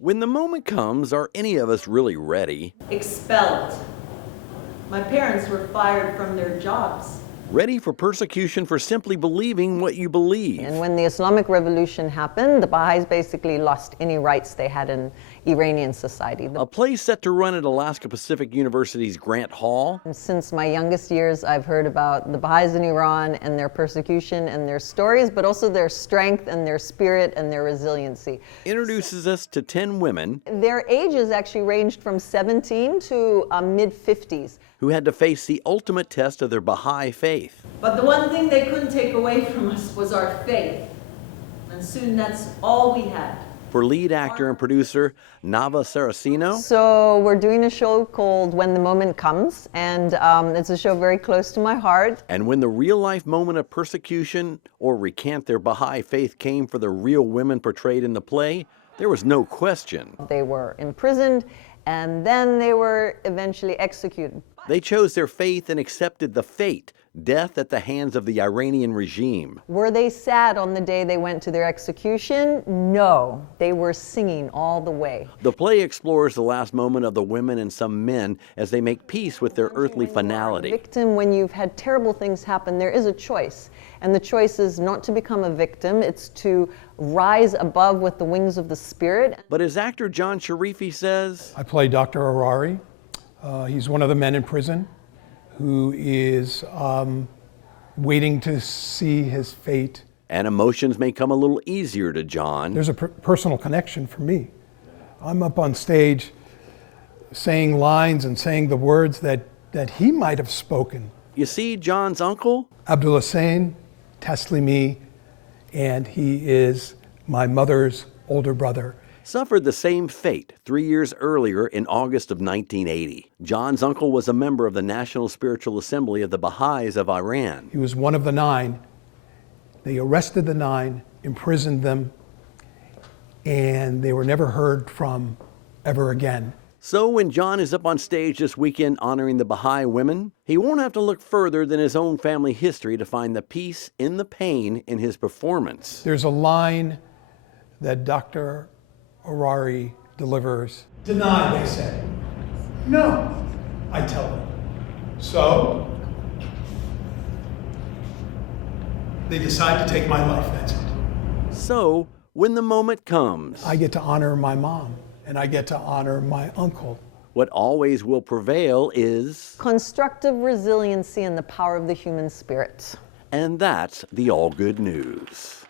When the moment comes, are any of us really ready? Expelled. My parents were fired from their jobs. Ready for persecution for simply believing what you believe? And when the Islamic Revolution happened, the Baha'is basically lost any rights they had in Iranian society. A play set to run at Alaska Pacific University's Grant Hall. Since my youngest years, I've heard about the Baha'is in Iran and their persecution and their stories, but also their strength and their spirit and their resiliency. Introduces us to 10 women Their ages actually ranged from 17 to mid-50s. who had to face the ultimate test of their Baha'i faith. But the one thing they couldn't take away from us was our faith. And soon that's all we had. For lead actor and producer Nava Sarracino, So we're doing a show called When the Moment Comes, and it's a show very close to my heart. and when the real-life moment of persecution or recant their Baha'i faith came for the real women portrayed in the play, there was no question. They were imprisoned, and then they were eventually executed. They chose their faith and accepted the fate, death at the hands of the Iranian regime. Were they sad on the day they went to their execution? No, they were singing all the way. The play explores the last moment of the women and some men as they make peace with their earthly finality. Victim, when you've had terrible things happen, there is a choice. And the choice is not to become a victim, it's to rise above with the wings of the spirit. But as actor John Sharify says, I play Dr. Harari. He's one of the men in prison who is waiting to see his fate. and emotions may come a little easier to John. There's a personal connection for me. I'm up on stage saying lines and saying the words that he might have spoken. You see, John's uncle? Abdul Hussein, Taslimi, and he is my mother's older brother. Suffered the same fate 3 years earlier in August of 1980. John's uncle was a member of the National Spiritual Assembly of the Baha'is of Iran. He was one of the 9. They arrested the 9, imprisoned them, and they were never heard from ever again. So when John is up on stage this weekend honoring the Baha'i women, he won't have to look further than his own family history to find the peace in the pain in his performance. There's a line that Dr. Harari delivers. Deny, they say. No, I tell them. So, they decide to take my life, that's it. So, when the moment comes, I get to honor my mom, and I get to honor my uncle. what always will prevail is, Constructive resiliency and the power of the human spirit. and that's the Allgood news.